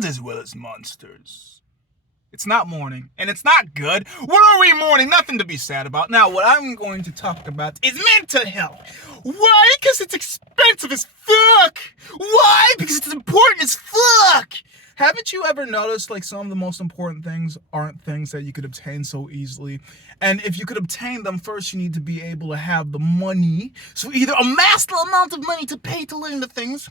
gods as well as monsters. It's not mourning, and it's not good. What are we mourning? Nothing to be sad about. Now, what I'm going to talk about is mental health. Why? Because it's expensive as fuck. Why? Because it's important as fuck. Haven't you ever noticed, like, some of the most important things aren't things that you could obtain so easily? And if you could obtain them, first you need to be able to have the money. So either amass the amount of money to pay to learn the things,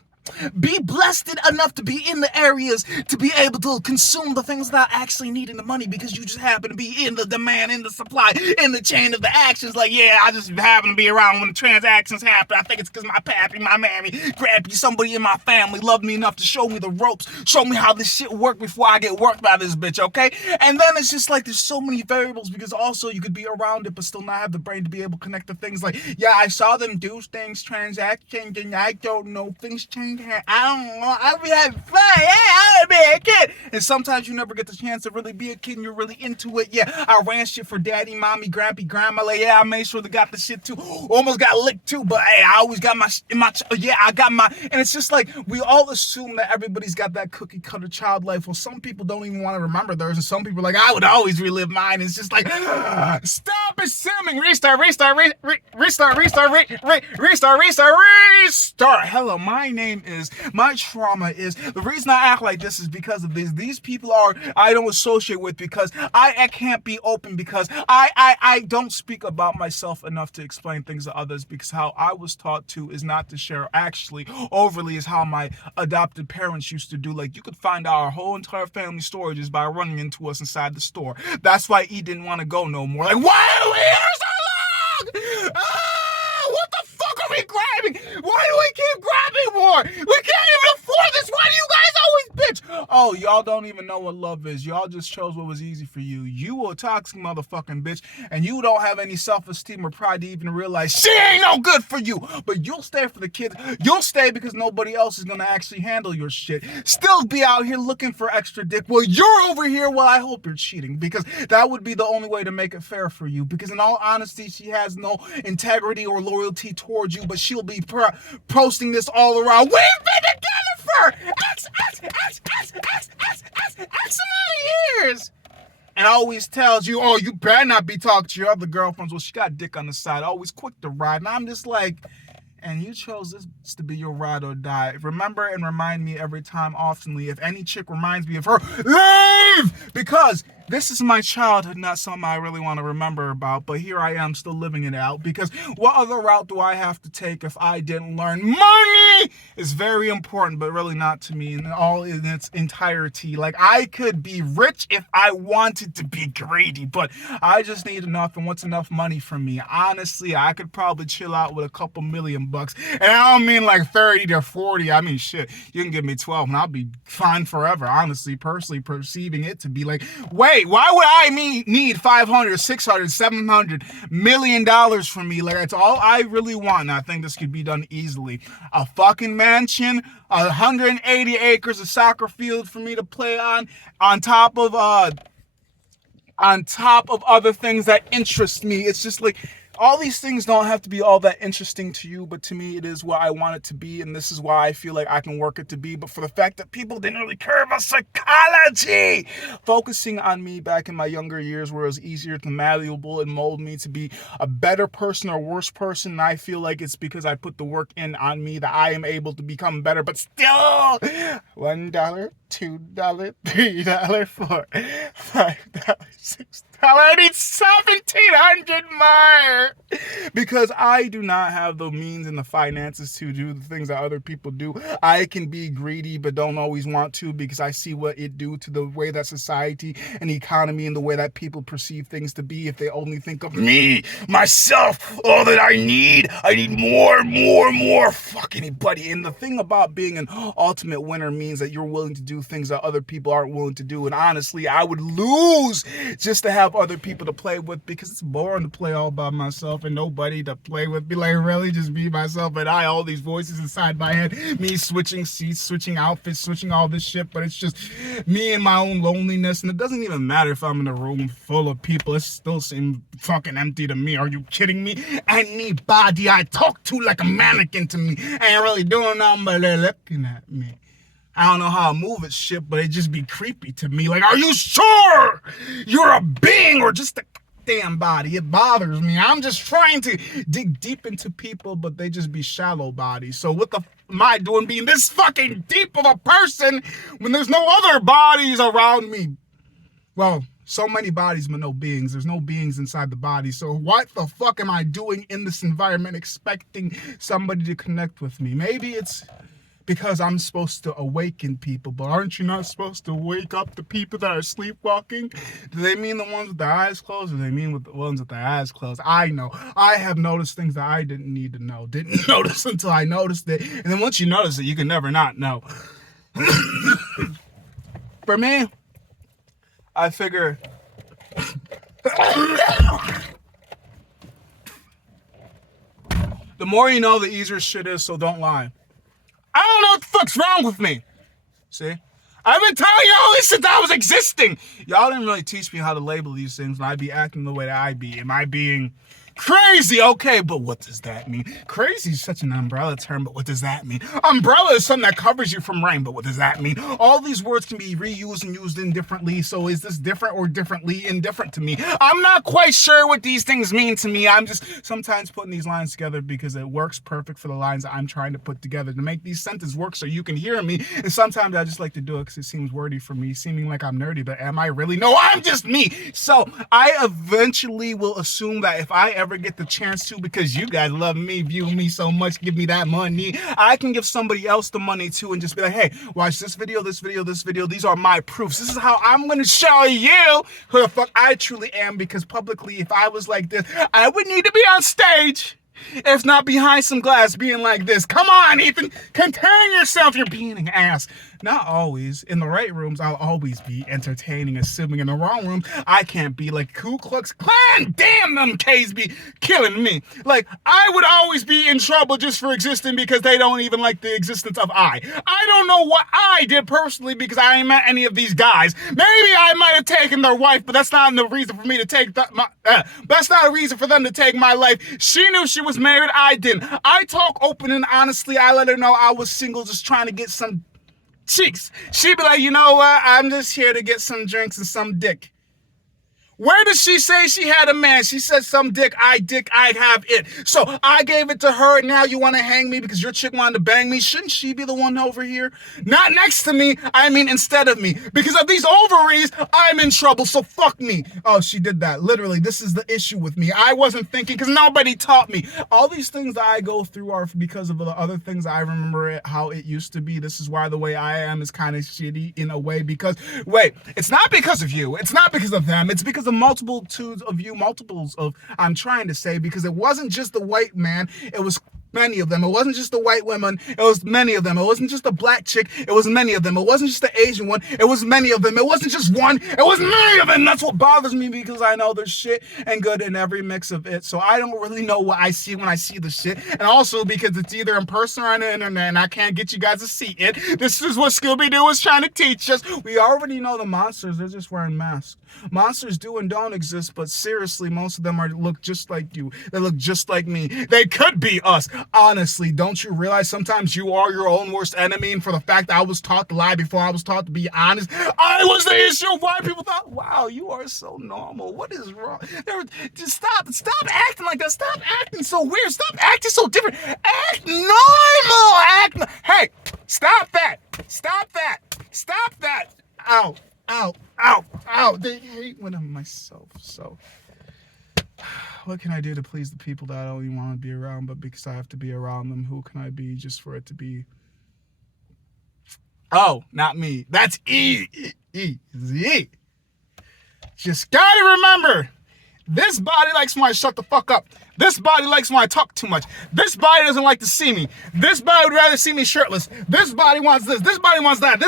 be blessed enough to be in the areas to be able to consume the things without actually needing the money because you just happen to be in the demand, in the supply, in the chain of the actions. Like, yeah, I just happen to be around when the transactions happen. I think it's because my pappy, my mammy, grabby, somebody in my family loved me enough to show me the ropes, show me how this shit worked before I get worked by this bitch, okay? And then it's just like there's so many variables because also you could be around it but still not have the brain to be able to connect the things like, yeah, I saw them do things, transactions, and I don't know, things change. I don't know. I'll be having fun. Yeah, I'll be a kid. And sometimes you never get the chance to really be a kid and you're really into it. Yeah, I ran shit for daddy, mommy, grampy, grandma. Like, yeah, I made sure they got the shit too. Almost got licked too, but hey, I always got I got my, and it's just like, we all assume that everybody's got that cookie cutter child life. Well, some people don't even want to remember theirs. And some people are like, I would always relive mine. It's just like, stop assuming. Restart. Hello, my name is, my trauma is, the reason I act like this is because of this. These people I don't associate with because I can't be open because I don't speak about myself enough to explain things to others because how I was taught to is not to share. Actually, overly is how my adopted parents used to do. Like, you could find out our whole entire family story just by running into us inside the store. That's why E didn't want to go no more. Like, why are we here so long? What the fuck are we grabbing? Why do we keep grabbing more? We can't even afford this. Why do you guys always bitch? Oh, y'all don't even know what love is. Y'all just chose what was easy for you. You a toxic motherfucking bitch, and you don't have any self-esteem or pride to even realize she ain't no good for you. But you'll stay for the kids. You'll stay because nobody else is gonna actually handle your shit. Still be out here looking for extra dick. Well, you're over here. Well, I hope you're cheating because that would be the only way to make it fair for you. Because in all honesty, she has no integrity or loyalty towards you, but she'll be posting this all around. We've been together for X amount of years. And always tells you, oh, you better not be talking to your other girlfriends. Well, she got dick on the side, always quick to ride. And I'm just like, and you chose this to be your ride or die. Remember and remind me every time, oftenly, if any chick reminds me of her, leave! Because this is my childhood, not something I really want to remember about, but here I am still living it out, because what other route do I have to take if I didn't learn? Money is very important, but really not to me in its entirety. Like, I could be rich if I wanted to be greedy, but I just need enough, and what's enough money for me? Honestly, I could probably chill out with a couple $1,000,000, and I don't mean like 30 to 40, I mean shit, you can give me 12 and I'll be fine forever, honestly, personally perceiving it to be like, wait, why would I need 500, 600, 700 $1,000,000 from me? Like, that's all I really want, and I think this could be done easily. A fucking mansion, 180 acres of soccer field for me to play on top of other things that interest me. It's just like, all these things don't have to be all that interesting to you, but to me it is what I want it to be, and this is why I feel like I can work it to be. But for the fact that people didn't really care about psychology, focusing on me back in my younger years where it was easier to malleable and mold me to be a better person or worse person, and I feel like it's because I put the work in on me that I am able to become better. But still, $1, $2, $3, $4, $5, $6. I need 1,700 more because I do not have the means and the finances to do the things that other people do. I can be greedy, but don't always want to, because I see what it do to the way that society and the economy and the way that people perceive things to be if they only think of me, myself, all that I need. I need more. Fuck anybody. And the thing about being an ultimate winner means that you're willing to do things that other people aren't willing to do. And honestly, I would lose just to have other people to play with, because it's boring to play all by myself and nobody to play with. Be like, really, just be myself, and all these voices inside my head, me switching seats, switching outfits, switching all this shit, but it's just me and my own loneliness. And it doesn't even matter if I'm in a room full of people, it still seems fucking empty to me. Are you kidding me? Anybody I talk to like a mannequin to me ain't really doing nothing but they're looking at me. I don't know how I move it shit, but it just be creepy to me. Like, are you sure you're a being or just a damn body? It bothers me. I'm just trying to dig deep into people, but they just be shallow bodies. So what the am I doing being this fucking deep of a person when there's no other bodies around me? Well, so many bodies but no beings. There's no beings inside the body. So what the fuck am I doing in this environment expecting somebody to connect with me? Maybe it's because I'm supposed to awaken people, but aren't you not supposed to wake up the people that are sleepwalking? Do they mean the ones with their eyes closed, or do they mean with the ones with their eyes closed? I know. I have noticed things that I didn't need to know. Didn't notice until I noticed it. And then once you notice it, you can never not know. For me, I figure the more you know, the easier shit is, so don't lie. I don't know what the fuck's wrong with me. See? I've been telling y'all this since I was existing. Y'all didn't really teach me how to label these things, and I be acting the way that I be. Am I being crazy? Okay, but what does that mean? Crazy is such an umbrella term, but what does that mean? Umbrella is something that covers you from rain, but what does that mean? All these words can be reused and used indifferently, so is this different or differently indifferent to me? I'm not quite sure what these things mean to me. I'm just sometimes putting these lines together because it works perfect for the lines that I'm trying to put together to make these sentences work so you can hear me. And sometimes I just like to do it because it seems wordy for me, seeming like I'm nerdy, but am I really? No, I'm just me. So I eventually will assume that if I ever get the chance to, because you guys love me, view me so much, give me that money, I can give somebody else the money too and just be like, hey, watch this video, this video, this video. These are my proofs. This is how I'm going to show you who the fuck I truly am, because publicly, if I was like this, I would need to be on stage. If not behind some glass being like this. Come on, Ethan, contain yourself. You're being an ass. Not always. In the right rooms, I'll always be entertaining, assuming in the wrong room, I can't be like Ku Klux Klan. Damn, them K's be killing me. Like, I would always be in trouble just for existing because they don't even like the existence of I don't know what I did personally because I ain't met any of these guys. Maybe I might have taken their wife, but that's not the reason for me to take that's not a reason for them to take my life. She knew she was married. I didn't. I talk open and honestly. I let her know I was single, just trying to get some cheeks. She'd be like, you know what? I'm just here to get some drinks and some dick. Where does she say she had a man? She said some dick, I'd have it. So I gave it to her. Now you want to hang me because your chick wanted to bang me? Shouldn't she be the one over here? Not next to me. I mean, instead of me. Because of these ovaries, I'm in trouble. So fuck me. Oh, she did that. Literally, this is the issue with me. I wasn't thinking because nobody taught me. All these things that I go through are because of the other things I remember how it used to be. This is why the way I am is kind of shitty in a way because, wait, it's not because of you. It's not because of them. It's because of multitudes of you, multiples of, I'm trying to say, because it wasn't just the white man, it was many of them. It wasn't just the white women, it was many of them. It wasn't just the black chick, it was many of them. It wasn't just the Asian one, it was many of them. It wasn't just one, it was many of them. That's what bothers me because I know there's shit and good in every mix of it. So I don't really know what I see when I see the shit. And also because it's either in person or on the internet and I can't get you guys to see it. This is what Scooby-Doo is trying to teach us. We already know the monsters, they're just wearing masks. Monsters do and don't exist, but seriously, most of them look just like you. They look just like me. They could be us. Honestly, don't you realize sometimes you are your own worst enemy? And for the fact that I was taught to lie before I was taught to be honest, I was the issue of why people thought, wow, you are so normal. What is wrong? Just stop acting like that. Stop acting so weird. Stop acting so different. Act normal. Hey, stop that. Stop that. Stop that. Ow. Ow, ow, ow. They hate when I'm myself. So what can I do to please the people that I don't even want to be around, but because I have to be around them, who can I be just for it to be? Oh, not me. That's easy. Just gotta remember, this body likes when I shut the fuck up. This body likes when I talk too much. This body doesn't like to see me. This body would rather see me shirtless. This body wants this. This body wants that.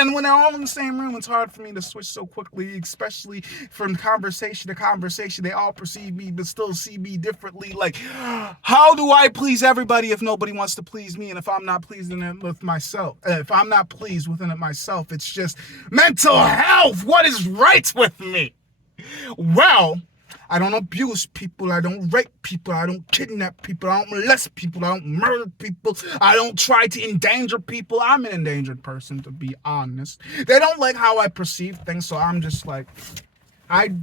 And when they're all in the same room, it's hard for me to switch so quickly, especially from conversation to conversation. They all perceive me, but still see me differently. Like, how do I please everybody if nobody wants to please me? And if I'm not pleasing it with myself, if I'm not pleased within it myself, it's just mental health. What is right with me? Well, I don't abuse people. I don't rape people. I don't kidnap people. I don't molest people. I don't murder people. I don't try to endanger people. I'm an endangered person, to be honest. They don't like how I perceive things, so I'm just like, I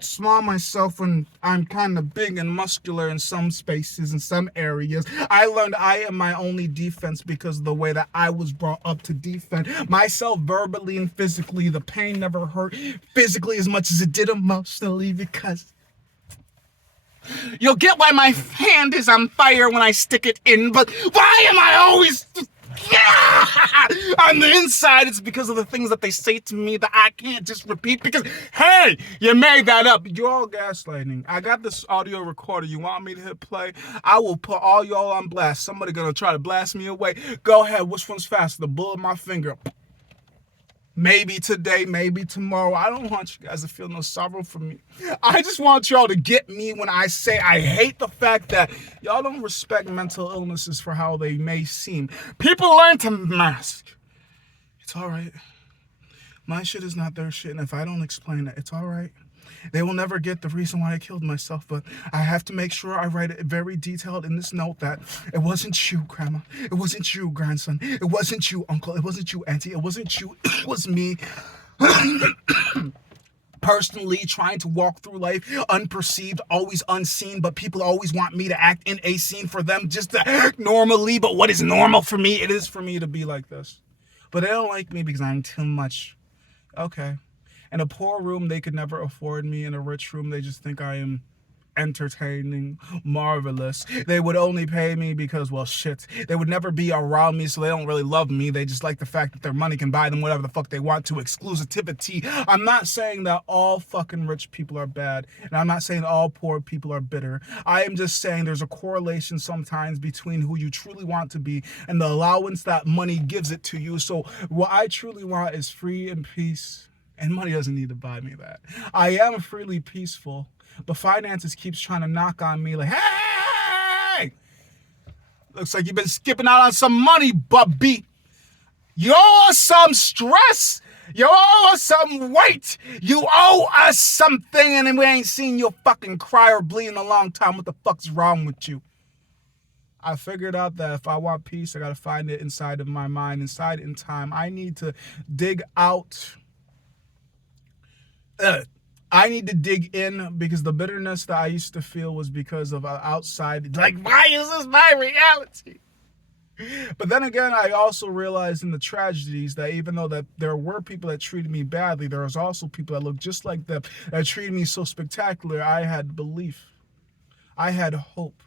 small myself when I'm kind of big and muscular in some spaces, in some areas. I learned I am my only defense because of the way that I was brought up to defend myself verbally and physically. The pain never hurt physically as much as it did emotionally, because you'll get why my hand is on fire when I stick it in, but why am I always on the inside? It's because of the things that they say to me that I can't just repeat because, hey, you made that up. You're all gaslighting. I got this audio recorder. You want me to hit play? I will put all y'all on blast. Somebody gonna try to blast me away. Go ahead. Which one's faster? The bullet of my finger. Maybe today, maybe tomorrow. I don't want you guys to feel no sorrow for me. I just want y'all to get me when I say I hate the fact that y'all don't respect mental illnesses for how they may seem. People learn to mask. It's all right. My shit is not their shit, and if I don't explain it, it's all right. They will never get the reason why I killed myself, but I have to make sure I write it very detailed in this note that it wasn't you, Grandma. It wasn't you, grandson. It wasn't you, uncle. It wasn't you, auntie. It wasn't you. It was me. Personally trying to walk through life unperceived, always unseen, but people always want me to act in a scene for them just to act normally. But what is normal for me? It is for me to be like this. But they don't like me because I'm too much. Okay. In a poor room, they could never afford me. In a rich room, they just think I am entertaining, marvelous. They would only pay me because, well, shit. They would never be around me, so they don't really love me. They just like the fact that their money can buy them whatever the fuck they want to. Exclusivity. I'm not saying that all fucking rich people are bad, and I'm not saying all poor people are bitter. I am just saying there's a correlation sometimes between who you truly want to be and the allowance that money gives it to you. So what I truly want is free and peace. And money doesn't need to buy me that. I am freely peaceful, but finances keeps trying to knock on me like, hey! Looks like you've been skipping out on some money, Bubby. You owe us some stress. You owe us some weight. You owe us something, and we ain't seen you fucking cry or bleed in a long time. What the fuck's wrong with you? I figured out that if I want peace, I gotta find it inside of my mind, inside in time. I need to dig out. I need to dig in, because the bitterness that I used to feel was because of outside. Like, why is this my reality? But then again, I also realized in the tragedies that even though that there were people that treated me badly, there was also people that looked just like them that treated me so spectacular. I had belief. I had hope.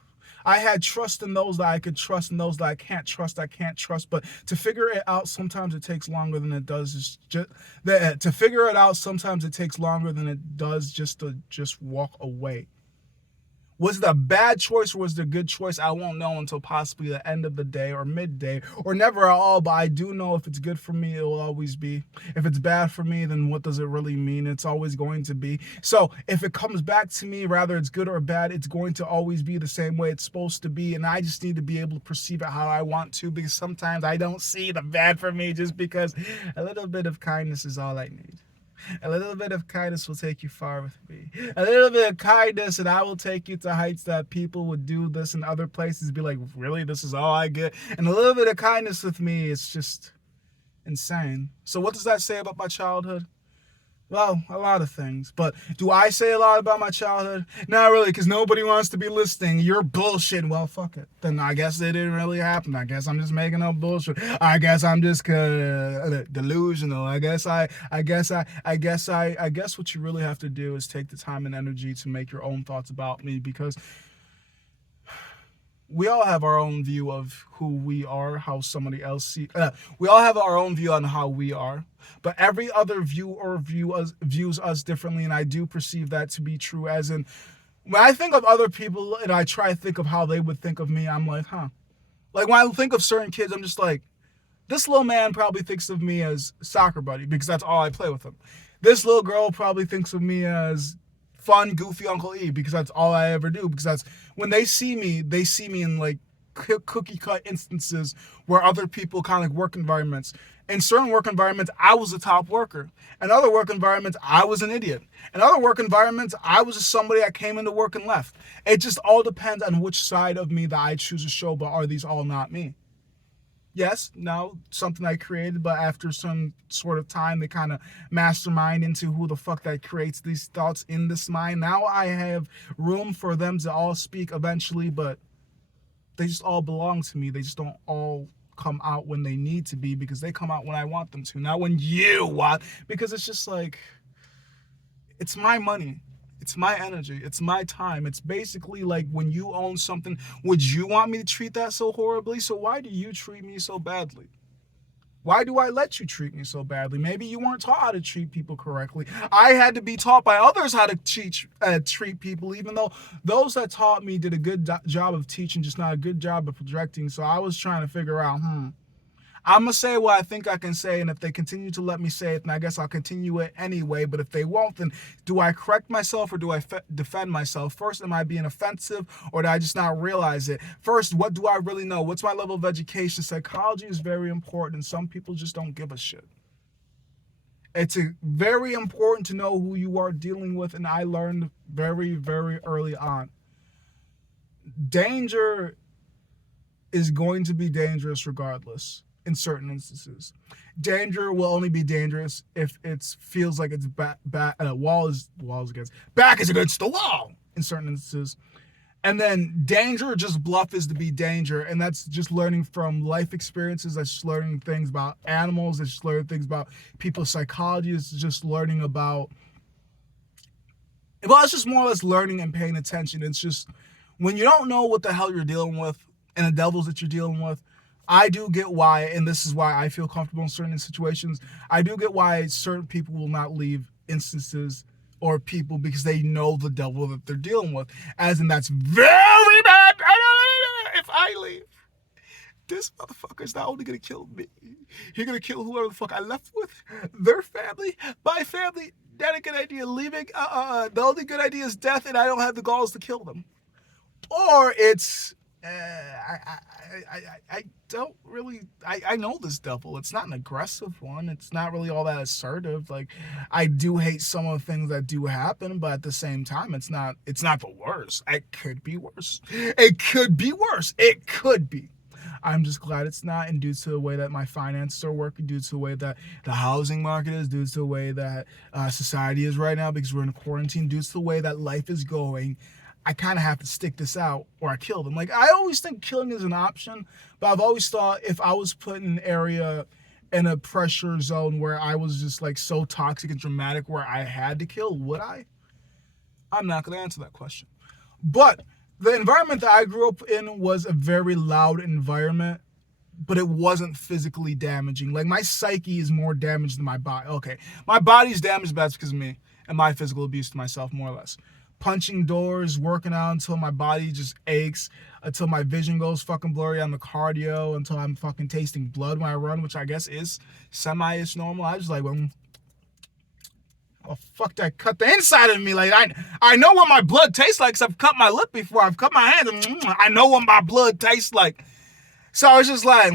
I had trust in those that I could trust and those that I can't trust. But to figure it out, sometimes it takes longer than it does. To figure it out, sometimes it takes longer than it does just to walk away. Was it a bad choice or was it a good choice? I won't know until possibly the end of the day or midday or never at all. But I do know if it's good for me, it will always be. If it's bad for me, then what does it really mean? It's always going to be. So if it comes back to me, rather it's good or bad, it's going to always be the same way it's supposed to be. And I just need to be able to perceive it how I want to, because sometimes I don't see the bad for me, just because a little bit of kindness is all I need. A little bit of kindness will take you far with me. A little bit of kindness and I will take you to heights that people would do this in other places, be like, really, this is all I get? And a little bit of kindness with me is just insane. So what does that say about my childhood? Well, a lot of things. But do I say a lot about my childhood? Not really, because nobody wants to be listening. You're bullshitting. Well, fuck it. Then I guess it didn't really happen. I guess I'm just making up bullshit. I guess I'm just delusional. I guess what you really have to do is take the time and energy to make your own thoughts about me, because we all have our own view of who we are, how somebody else sees. We all have our own view on how we are, but every other views us differently, and I do perceive that to be true. As in, when I think of other people and I try to think of how they would think of me, I'm like, huh. Like when I think of certain kids, I'm just like, this little man probably thinks of me as soccer buddy because that's all I play with him. This little girl probably thinks of me as fun, goofy Uncle E because that's all I ever do. Because that's when they see me in like cookie cut instances where other people kind of like work environments. In certain work environments, I was a top worker. In other work environments, I was an idiot. In other work environments, I was just somebody that came into work and left. It just all depends on which side of me that I choose to show, but are these all not me? Yes, no, something I created, but after some sort of time, they kind of mastermind into who the fuck that creates these thoughts in this mind. Now I have room for them to all speak eventually, but they just all belong to me. They just don't all come out when they need to be, because they come out when I want them to, not when you want, because it's just like, it's my money. It's my energy. It's my time. It's basically like when you own something, would you want me to treat that so horribly? So why do you treat me so badly? Why do I let you treat me so badly? Maybe you weren't taught how to treat people correctly. I had to be taught by others how to treat people, even though those that taught me did a good job of teaching, just not a good job of projecting. So I was trying to figure out, I'm going to say what I think I can say, and if they continue to let me say it, then I guess I'll continue it anyway. But if they won't, then do I correct myself or do I defend myself? First, am I being offensive, or do I just not realize it? First, what do I really know? What's my level of education? Psychology is very important, and some people just don't give a shit. It's very important to know who you are dealing with, and I learned very, very early on. Danger is going to be dangerous regardless. In certain instances, danger will only be dangerous if it feels like it's back is against the wall in certain instances. And then danger just bluffs to be danger, and that's just learning from life experiences. That's just learning things about animals. That's just learning things about people's psychology. It's just learning about, well, it's just more or less learning and paying attention. It's just when you don't know what the hell you're dealing with and the devils that you're dealing with, I do get why, and this is why I feel comfortable in certain situations, I do get why certain people will not leave instances or people, because they know the devil that they're dealing with. As in, that's very bad. If I leave, this motherfucker's not only going to kill me, he's going to kill whoever the fuck I left with, their family, my family. Not a good idea. Leaving, the only good idea is death, and I don't have the galls to kill them. Or it's, I don't really, I know this devil. It's not an aggressive one. It's not really all that assertive. Like, I do hate some of the things that do happen, but at the same time, it's not the worst. It could be worse. It could be worse. It could be. I'm just glad it's not, and due to the way that my finances are working, due to the way that the housing market is, due to the way that society is right now, because we're in quarantine, due to the way that life is going, I kind of have to stick this out or I kill them. Like, I always think killing is an option, but I've always thought if I was put in an area in a pressure zone where I was just like so toxic and dramatic where I had to kill, would I? I'm not going to answer that question. But the environment that I grew up in was a very loud environment, but it wasn't physically damaging. Like, my psyche is more damaged than my body. Okay, my body's damaged, but that's because of me and my physical abuse to myself, more or less. Punching doors, working out until my body just aches, until my vision goes fucking blurry on the cardio, until I'm fucking tasting blood when I run, which I guess is semi-ish normal. I just like, well, fuck that, cut the inside of me. Like, I know what my blood tastes like, because I've cut my lip before, I've cut my hand, and I know what my blood tastes like. So it's just like,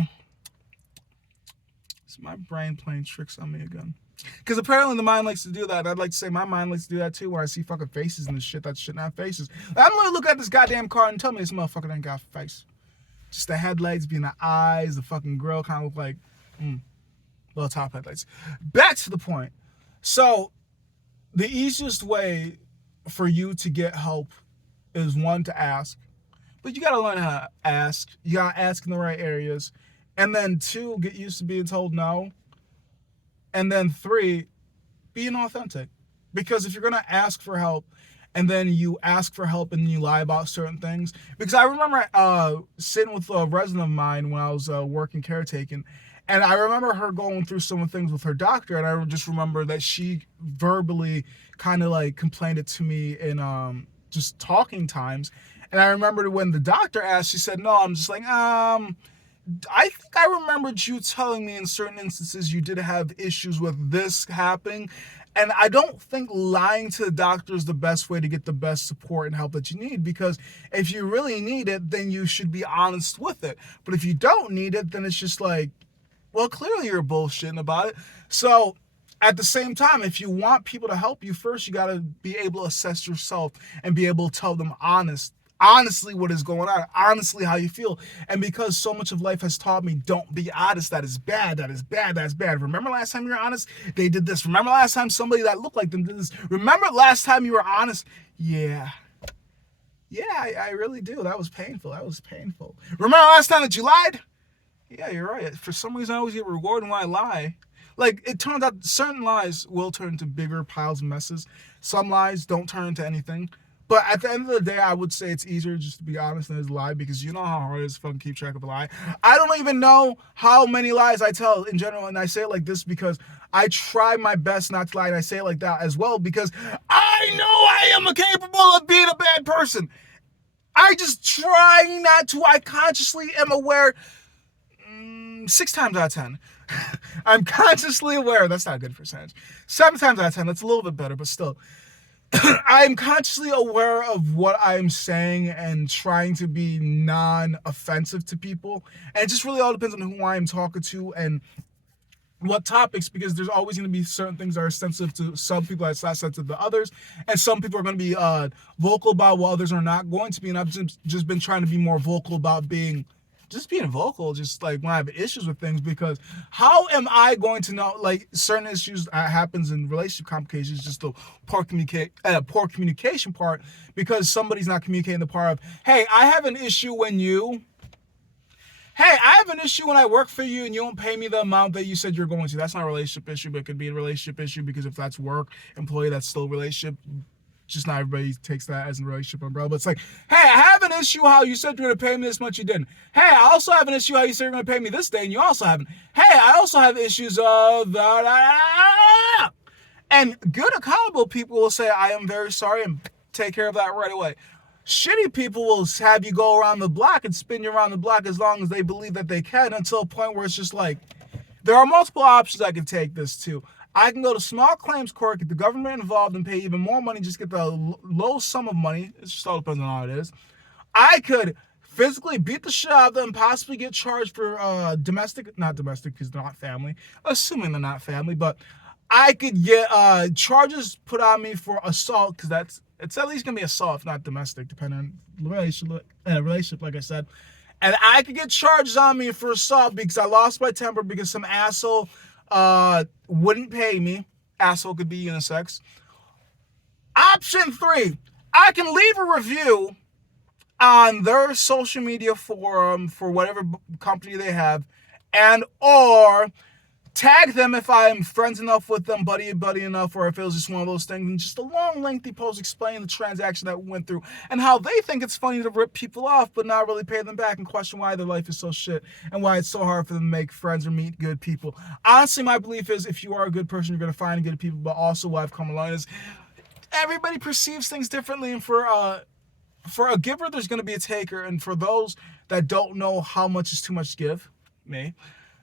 it's my brain playing tricks on me again. Because apparently the mind likes to do that. And I'd like to say my mind likes to do that too, where I see fucking faces and this shit that shit not faces. I'm gonna look at this goddamn car and tell me this motherfucker ain't got a face. Just the headlights being the eyes, the fucking grill kind of look like little top headlights. Back to the point. So the easiest way for you to get help is, one, to ask. But you gotta learn how to ask. You gotta ask in the right areas. And then 2, get used to being told no. And then 3, being authentic. Because if you're going to ask for help and then you ask for help and then you lie about certain things. Because I remember sitting with a resident of mine when I was working caretaking. And I remember her going through some of the things with her doctor. And I just remember that she verbally kind of like complained it to me in just talking times. And I remember when the doctor asked, she said, no, I'm just like, I think I remembered you telling me in certain instances you did have issues with this happening. And I don't think lying to the doctor is the best way to get the best support and help that you need, because if you really need it, then you should be honest with it. But if you don't need it, then it's just like, well, clearly you're bullshitting about it. So at the same time, if you want people to help you, first you got to be able to assess yourself and be able to tell them honestly what is going on, honestly how you feel. And because so much of life has taught me, don't be honest, that is bad, that is bad, that's bad. Remember last time you were honest, they did this. Remember last time somebody that looked like them did this. Remember last time you were honest. Yeah, I really do. That was painful. Remember last time that you lied? Yeah, you're right. For some reason I always get rewarded when I lie. Like, it turns out certain lies will turn into bigger piles of messes. Some lies don't turn into anything. But at the end of the day, I would say it's easier just to be honest than to lie, because you know how hard it is to fucking keep track of a lie. I don't even know how many lies I tell in general, and I say it like this because I try my best not to lie, and I say it like that as well because I know I am capable of being a bad person. I just try not to. I consciously am aware 6 times out of 10. I'm consciously aware. That's not a good percentage. 7 times out of 10. That's a little bit better, but still. I'm consciously aware of what I'm saying and trying to be non-offensive to people. And it just really all depends on who I'm talking to and what topics, because there's always going to be certain things that are sensitive to some people that's not sensitive to others. And some people are going to be vocal about what others are not going to be. And I've just been trying to be more vocal about being vocal, just like when I have issues with things, because how am I going to know, like, certain issues happens in relationship complications, just the poor communication part, because somebody's not communicating the part of, hey, I have an issue when I work for you and you don't pay me the amount that you said you're going to. That's not a relationship issue, but it could be a relationship issue, because if that's work, employee, that's still a relationship. Just not everybody takes that as a relationship umbrella. But it's like, hey, I have an issue how you said you're going to pay me this much, you didn't. Hey, I also have an issue how you said you're going to pay me this day, and you also haven't. Hey, I also have issues of... And good, accountable people will say, I am very sorry, and take care of that right away. Shitty people will have you go around the block and spin you around the block as long as they believe that they can, until a point where it's just like, there are multiple options I can take this to. I can go to small claims court, get the government involved, and pay even more money, just get the low sum of money. It just all depends on how it is. I could physically beat the shit out of them and possibly get charged for not domestic because they're not family, assuming they're not family, but I could get charges put on me for assault, because it's at least going to be assault, if not domestic, depending on the relationship, like I said. And I could get charges on me for assault because I lost my temper because some asshole wouldn't pay me. Asshole could be unisex. Option 3, I can leave a review on their social media forum for whatever company they have, and or tag them if I'm friends enough with them, buddy enough, or if it was just one of those things, and just a long, lengthy post explaining the transaction that we went through and how they think it's funny to rip people off but not really pay them back, and question why their life is so shit and why it's so hard for them to make friends or meet good people. Honestly, my belief is if you are a good person, you're going to find good people, but also what I've come along is everybody perceives things differently, and for a giver, there's going to be a taker, and for those that don't know how much is too much to give, me,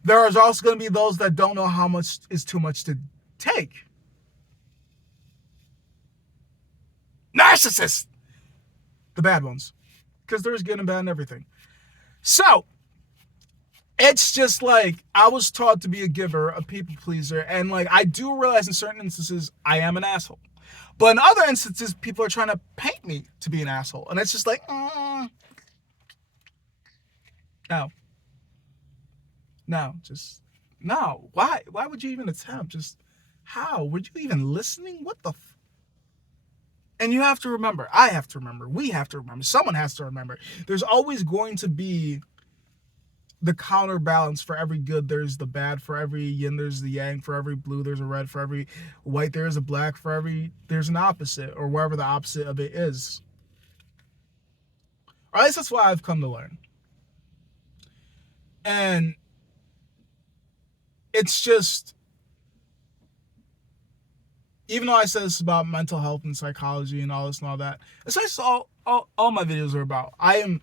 there is also going to be those that don't know how much is too much to take. Narcissists! The bad ones. Because there's good and bad in everything. So, it's just like, I was taught to be a giver, a people pleaser, and like, I do realize in certain instances, I am an asshole. But in other instances, people are trying to paint me to be an asshole. And it's just like, no. Why would you even attempt? Just, how? Were you even listening? What the And you have to remember, I have to remember, we have to remember, someone has to remember, there's always going to be the counterbalance. For every good, there's the bad. For every yin, there's the yang. For every blue, there's a red. For every white, there is a black. For every, there's an opposite, or wherever the opposite of it is. Or at least that's what I've come to learn. And it's just, even though I said this about mental health and psychology and all this and all that, it's just all my videos are about. I am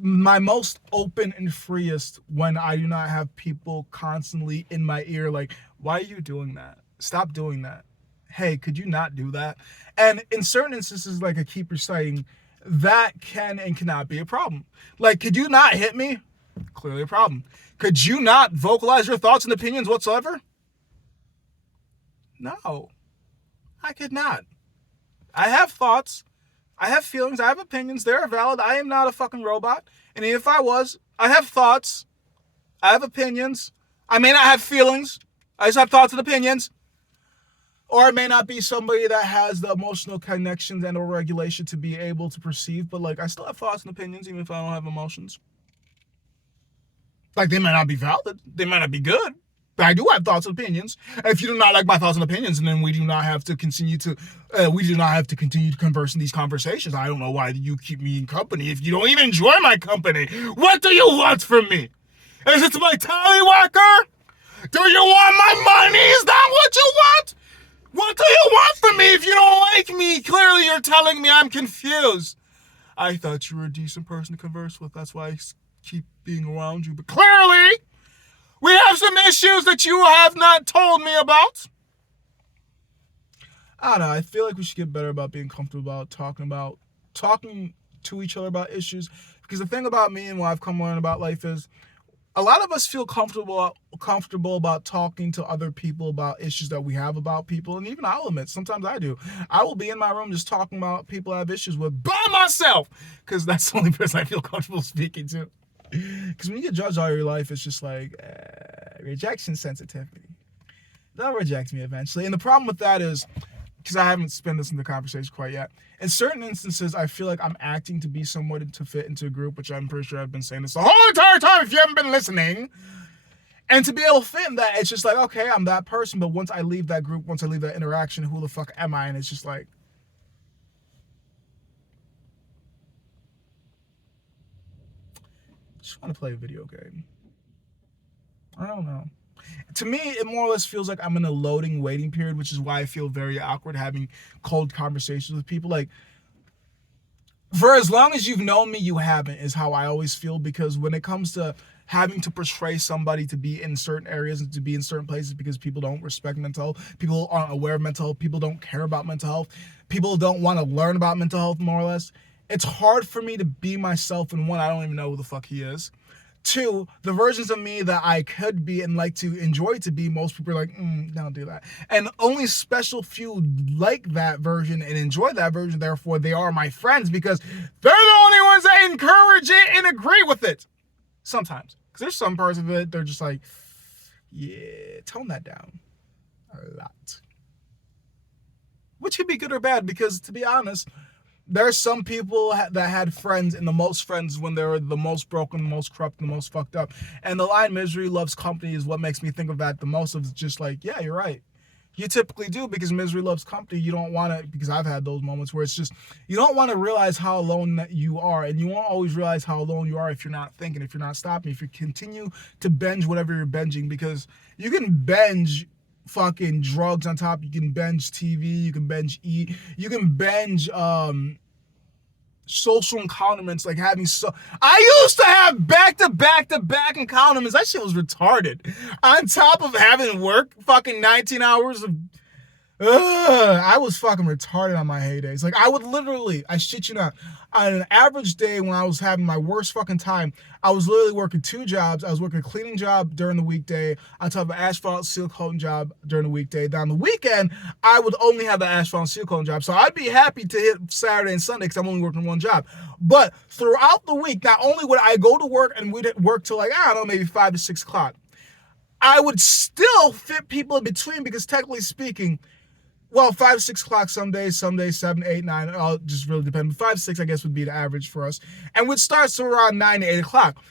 my most open and freest when I do not have people constantly in my ear like, why are you doing that? Stop doing that. hey, could you not do that? And in certain instances, like I keep reciting, that can and cannot be a problem. Like, could you not hit me? Clearly a problem. Could you not vocalize your thoughts and opinions whatsoever? No, I could not. I have thoughts, I have feelings, I have opinions. They're valid. I am not a fucking robot. And if I was, I have thoughts, I have opinions. I may not have feelings. I just have thoughts and opinions. Or I may not be somebody that has the emotional connections and or regulation to be able to perceive, but like I still have thoughts and opinions even if I don't have emotions. Like they might not be valid, they might not be good, but I do have thoughts and opinions. And if you do not like my thoughts and opinions, then we do not have to continue to converse in these conversations. I don't know why you keep me in company if you don't even enjoy my company. What do you want from me? Is it my tallywhacker? Do you want my money? Is that what you want? What do you want from me if you don't like me? Clearly you're telling me I'm confused. I thought you were a decent person to converse with. That's why I keep being around you. But clearly, we have some issues that you have not told me about. I don't know. I feel like we should get better about being comfortable about talking to each other about issues. Because the thing about me and what I've come to learn about life is a lot of us feel comfortable about talking to other people about issues that we have about people. And even I'll admit, sometimes I do. I will be in my room just talking about people I have issues with by myself because that's the only person I feel comfortable speaking to. Because when you get judged all your life, it's just like rejection sensitivity. They'll reject me eventually. And the problem with that is, because I haven't spun this in the conversation quite yet, in certain instances, I feel like I'm acting to be someone to fit into a group, which I'm pretty sure I've been saying this the whole entire time if you haven't been listening. And to be able to fit in that, it's just like, okay, I'm that person, but once I leave that group, once I leave that interaction, who the fuck am I? And it's just like, I just want to play a video game. I don't know. To me, it more or less feels like I'm in a loading waiting period, which is why I feel very awkward having cold conversations with people. Like, for as long as you've known me, you haven't, is how I always feel. Because when it comes to having to portray somebody to be in certain areas and to be in certain places because people don't respect mental health, people aren't aware of mental health, people don't care about mental health, people don't want to learn about mental health, more or less, it's hard for me to be myself. And one, I don't even know who the fuck he is. Two, the versions of me that I could be and like to enjoy to be, most people are like, don't do that. And only special few like that version and enjoy that version, therefore they are my friends because they're the only ones that encourage it and agree with it. Sometimes. Because there's some parts of it, they're just like, yeah, tone that down a lot. Which could be good or bad because, to be honest, there's some people that had friends and the most friends when they were the most broken, the most corrupt, the most fucked up. And the line misery loves company is what makes me think of that the most. Of just like, yeah, you're right. You typically do because misery loves company. You don't want to, because I've had those moments where it's just, you don't want to realize how alone that you are. And you won't always realize how alone you are if you're not thinking, if you're not stopping, if you continue to binge whatever you're binging, because you can binge fucking drugs on top, you can binge TV, you can binge eat, you can binge social encounters, like having I used to have back encounters. That shit was retarded. On top of having work fucking 19 hours of I was fucking retarded on my heydays. Like, I would literally, I shit you not, on an average day when I was having my worst fucking time, I was literally working 2 jobs. I was working a cleaning job during the weekday, on top of an asphalt seal coating job during the weekday. Down the weekend, I would only have the asphalt and seal coating job. So I'd be happy to hit Saturday and Sunday because I'm only working 1 job. But throughout the week, not only would I go to work and we'd work till like, I don't know, maybe 5 to 6 o'clock, I would still fit people in between because technically speaking, well, 5, 6 o'clock some days, 7, 8, 9, all just really depend. 5, 6, I guess, would be the average for us. And we'd start so around 9 to 8 o'clock.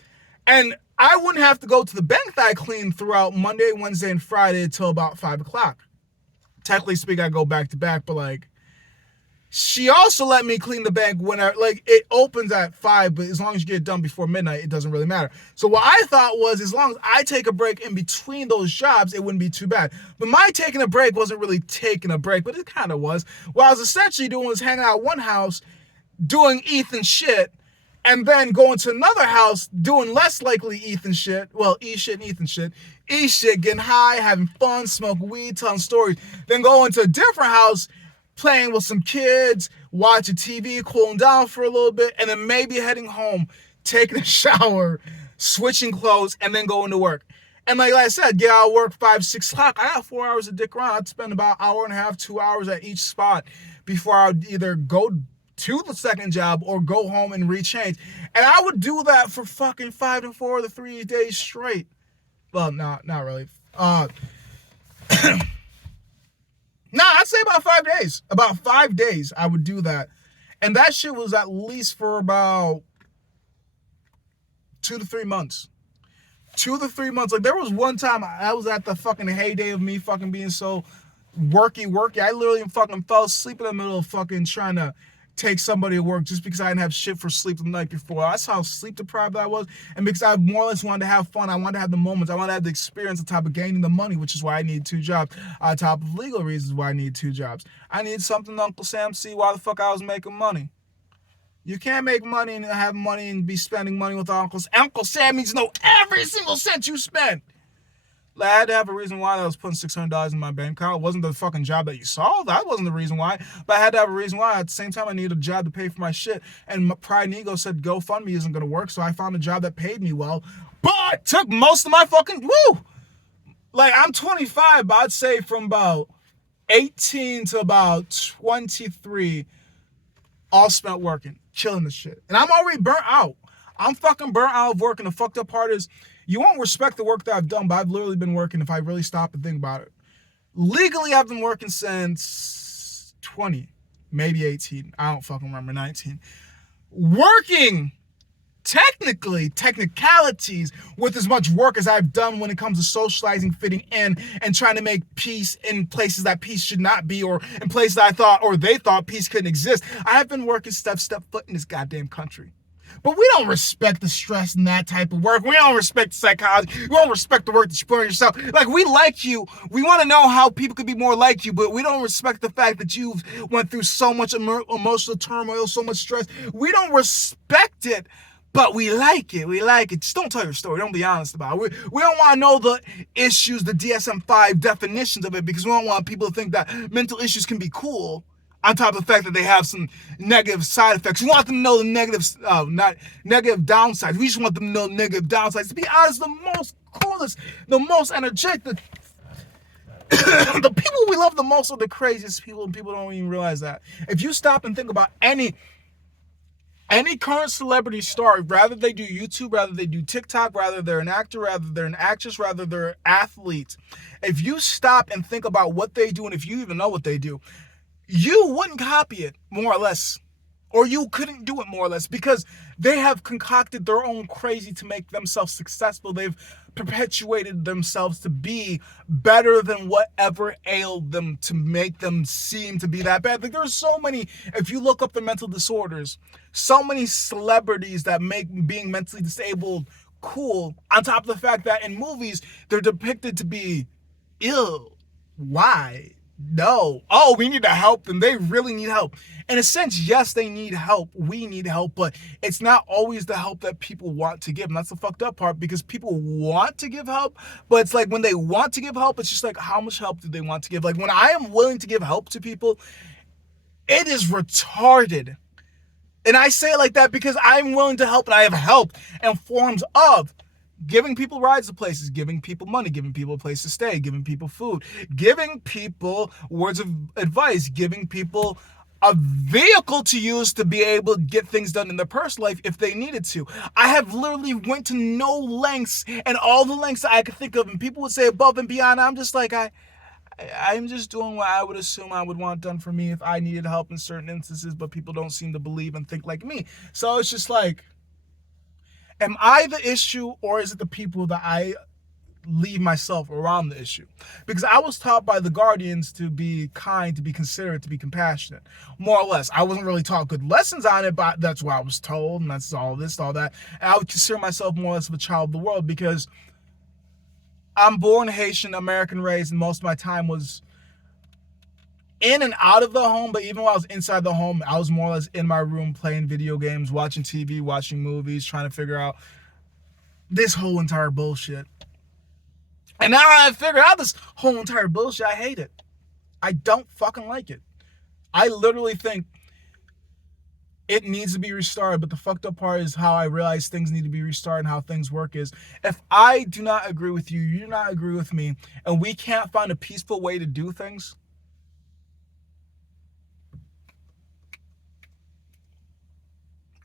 And I wouldn't have to go to the bank that I cleaned throughout Monday, Wednesday, and Friday until about 5 o'clock. Technically speaking, I go back to back, but like, she also let me clean the bank when it opens at 5, but as long as you get it done before midnight, it doesn't really matter. So what I thought was, as long as I take a break in between those jobs, it wouldn't be too bad. But my taking a break wasn't really taking a break, but it kind of was. What I was essentially doing was hanging out at one house, doing Ethan shit, and then going to another house doing less likely Ethan shit. Well, E shit and Ethan shit. E shit, getting high, having fun, smoking weed, telling stories. Then going to a different house, playing with some kids, watching TV, cooling down for a little bit, and then maybe heading home, taking a shower, switching clothes, and then going to work. And like I said, get out of work 5, 6 o'clock. I got 4 hours to dick around. I'd spend about an hour and a half, 2 hours at each spot before I would either go to the second job or go home and rechange. And I would do that for fucking 5 to 4 to 3 days straight. Well, not really. I'd say about 5 days. About 5 days I would do that. And that shit was at least for about 2 to 3 months. 2 to 3 months. Like, there was one time I was at the fucking heyday of me fucking being so worky. I literally fucking fell asleep in the middle of fucking trying to take somebody to work just because I didn't have shit for sleep the night before. That's how sleep deprived I was. And because I more or less wanted to have fun, I wanted to have the moments, I wanted to have the experience on top of gaining the money, which is why I needed 2 jobs. On top of legal reasons why I needed 2 jobs. I needed something to Uncle Sam see why the fuck I was making money. You can't make money and have money and be spending money with uncles. Uncle Sam needs to know every single cent you spend. Like, I had to have a reason why I was putting $600 in my bank account. It wasn't the fucking job that you saw. That wasn't the reason why. But I had to have a reason why. At the same time, I needed a job to pay for my shit. And my pride and ego said GoFundMe isn't going to work. So I found a job that paid me well. But took most of my fucking... Woo! Like, I'm 25, but I'd say from about 18 to about 23, all spent working. Chilling the shit. And I'm already burnt out. I'm fucking burnt out of work. And the fucked up part is, you won't respect the work that I've done, but I've literally been working if I really stop and think about it. Legally, I've been working since 20, maybe 18. I don't fucking remember, 19. Working, technicalities with as much work as I've done when it comes to socializing, fitting in, and trying to make peace in places that peace should not be, or in places that I thought, or they thought peace couldn't exist. I have been working step foot in this goddamn country. But we don't respect the stress in that type of work. We don't respect the psychology. We don't respect the work that you put on yourself. Like, we like you. We want to know how people could be more like you, but we don't respect the fact that you've went through so much emotional turmoil, so much stress. We don't respect it, but we like it. We like it. Just don't tell your story. Don't be honest about it. We don't want to know the issues, the DSM-5 definitions of it, because we don't want people to think that mental issues can be cool. On top of the fact that they have some negative side effects. We want them to know the negative, not negative downsides. We just want them to know negative downsides. To be honest, the most coolest, the most energetic, the people we love the most are the craziest people, and people don't even realize that. If you stop and think about any current celebrity star, rather they do YouTube, rather they do TikTok, rather they're an actor, rather they're an actress, rather they're athletes. If you stop and think about what they do, and if you even know what they do, you wouldn't copy it, more or less. Or you couldn't do it, more or less, because they have concocted their own crazy to make themselves successful. They've perpetuated themselves to be better than whatever ailed them to make them seem to be that bad. Like, there's so many, if you look up the mental disorders, so many celebrities that make being mentally disabled cool, on top of the fact that in movies, they're depicted to be ill. Why? No. Oh, we need to help them. They really need help. In a sense, yes, they need help. We need help, but it's not always the help that people want to give. And that's the fucked up part, because people want to give help, but it's like when they want to give help, it's just like, how much help do they want to give? Like, when I am willing to give help to people, it is retarded. And I say it like that because I'm willing to help, and I have helped in forms of giving people rides to places, giving people money, giving people a place to stay, giving people food, giving people words of advice, giving people a vehicle to use to be able to get things done in their personal life if they needed to. I have literally went to no lengths, and all the lengths that I could think of, and people would say above and beyond. I'm just like, I'm just doing what I would assume I would want done for me if I needed help in certain instances, but people don't seem to believe and think like me. So it's just like, am I the issue, or is it the people that I leave myself around the issue? Because I was taught by the guardians to be kind, to be considerate, to be compassionate, more or less. I wasn't really taught good lessons on it, but that's what I was told, and that's all this, all that. And I would consider myself more or less of a child of the world, because I'm born Haitian, American raised, and most of my time was in and out of the home, but even while I was inside the home, I was more or less in my room playing video games, watching TV, watching movies, trying to figure out this whole entire bullshit. And now I figured out this whole entire bullshit. I hate it. I don't fucking like it. I literally think it needs to be restarted, but the fucked up part is how I realize things need to be restarted and how things work is, if I do not agree with you, you do not agree with me, and we can't find a peaceful way to do things,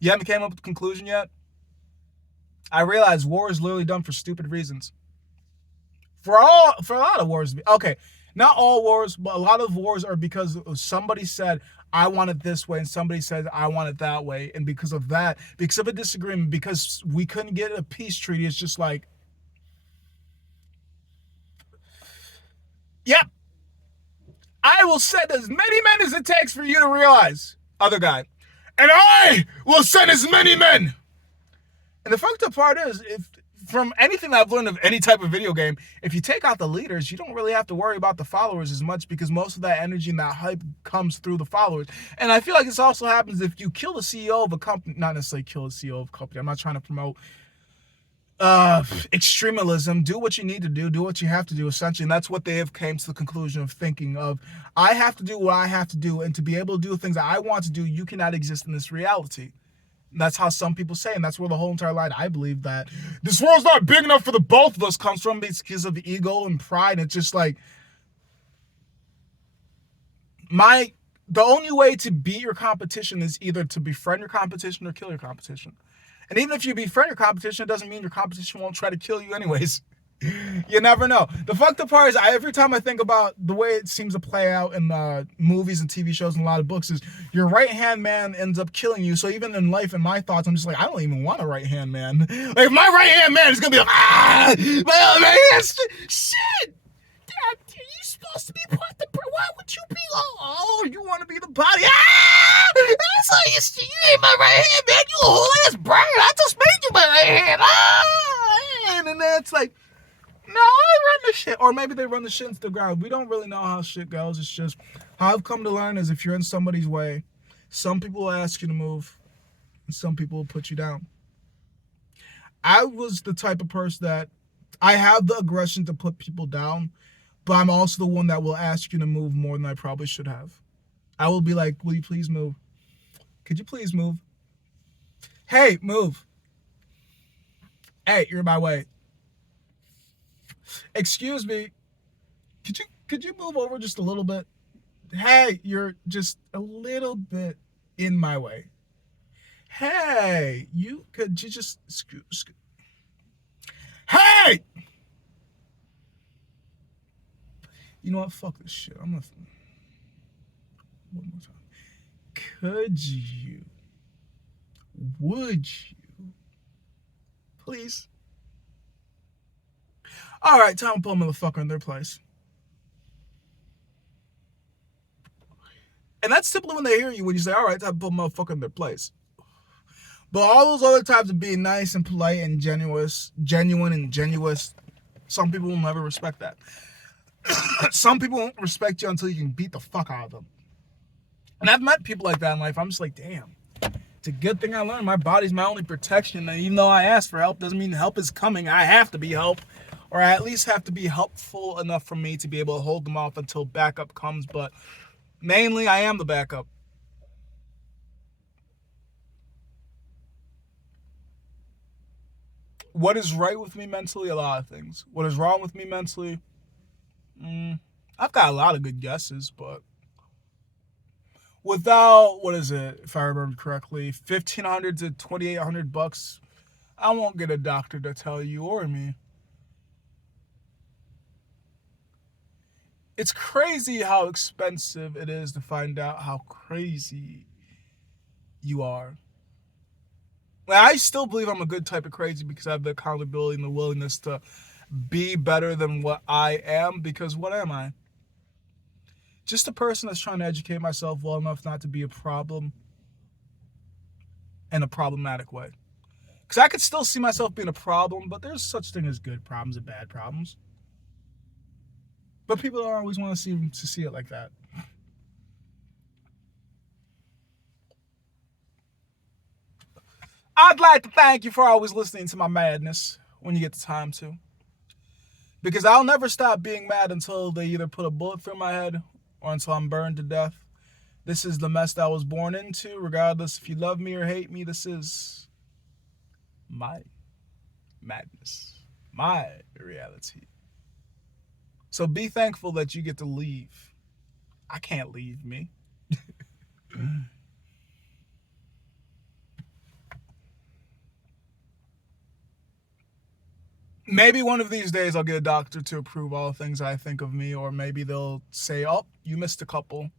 you haven't came up with a conclusion yet? I realize war is literally done for stupid reasons. For a lot of wars, okay, not all wars, but a lot of wars are because somebody said, I want it this way, and somebody said, I want it that way. And because of that, because of a disagreement, because we couldn't get a peace treaty, it's just like, yep, I will send as many men as it takes for you to realize. Other guy. And I will send as many men. And the fucked up part is, if from anything that I've learned of any type of video game, if you take out the leaders, you don't really have to worry about the followers as much, because most of that energy and that hype comes through the followers. And I feel like this also happens if you kill the CEO of a company, not necessarily kill the CEO of a company. I'm not trying to promote extremism. Do what you need to do what you have to do, essentially. And that's what they have came to the conclusion of thinking of, I have to do what I have to do, and to be able to do things that I want to do, you cannot exist in this reality. That's how some people say, and that's where the whole entire line, I believe, that this world's not big enough for the both of us, comes from, because of ego and pride. It's just like, the only way to beat your competition is either to befriend your competition or kill your competition. And even if you befriend your competition, it doesn't mean your competition won't try to kill you anyways. You never know. The fucked up part is, every time I think about the way it seems to play out in movies and TV shows and a lot of books, is your right-hand man ends up killing you. So even in life, in my thoughts, I'm just like, I don't even want a right-hand man. Like, my right-hand man is going to be like, my man, shit. Dad, you're supposed to be part the, why would you be, oh, you want to be the body? That's how you ain't my right-hand man. You a whole ass brain. I just made you my right-hand. And then it's like, no, I run the shit. Or maybe they run the shit into the ground. We don't really know how shit goes. It's just, how I've come to learn is, if you're in somebody's way, some people will ask you to move, and some people will put you down. I was the type of person that, I have the aggression to put people down, but I'm also the one that will ask you to move more than I probably should have. I will be like, will you please move? Could you please move? Hey, move. Hey, you're in my way. Excuse me, could you move over just a little bit? Hey, you're just a little bit in my way. Hey, could you just hey! You know what? Fuck this shit. I'm gonna one more time. Would you please? All right, time to put a motherfucker in their place. And that's typically when they hear you, when you say, all right, time to put a motherfucker in their place. But all those other types of being nice and polite and genuine and genuous, some people will never respect that. Some people won't respect you until you can beat the fuck out of them. And I've met people like that in life. I'm just like, damn. It's a good thing I learned. My body's my only protection. And even though I ask for help, doesn't mean help is coming. I have to be helped. Or I at least have to be helpful enough for me to be able to hold them off until backup comes. But mainly, I am the backup. What is right with me mentally? A lot of things. What is wrong with me mentally? I've got a lot of good guesses, but without, what is it, if I remember correctly, $1,500 to $2,800, I won't get a doctor to tell you or me. It's crazy how expensive it is to find out how crazy you are. I still believe I'm a good type of crazy because I have the accountability and the willingness to be better than what I am, because what am I? Just a person that's trying to educate myself well enough not to be a problem in a problematic way. Because I could still see myself being a problem, but there's such thing as good problems and bad problems. But people don't always want to see it like that. I'd like to thank you for always listening to my madness when you get the time to. Because I'll never stop being mad until they either put a bullet through my head or until I'm burned to death. This is the mess that I was born into. Regardless if you love me or hate me, this is my madness, my reality. So be thankful that you get to leave. I can't leave me. Maybe one of these days I'll get a doctor to approve all things I think of me, or maybe they'll say, oh, you missed a couple.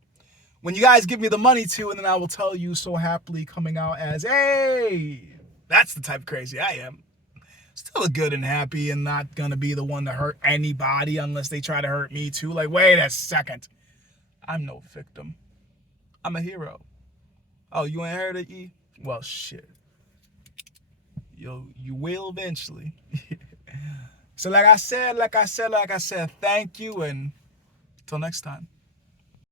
When you guys give me the money to, and then I will tell you so happily coming out as, hey, that's the type of crazy I am. Still good and happy and not gonna be the one to hurt anybody unless they try to hurt me too. Like, wait a second. I'm no victim. I'm a hero. Oh, you ain't heard of E? Well, shit. You will eventually. So like I said, thank you, and till next time.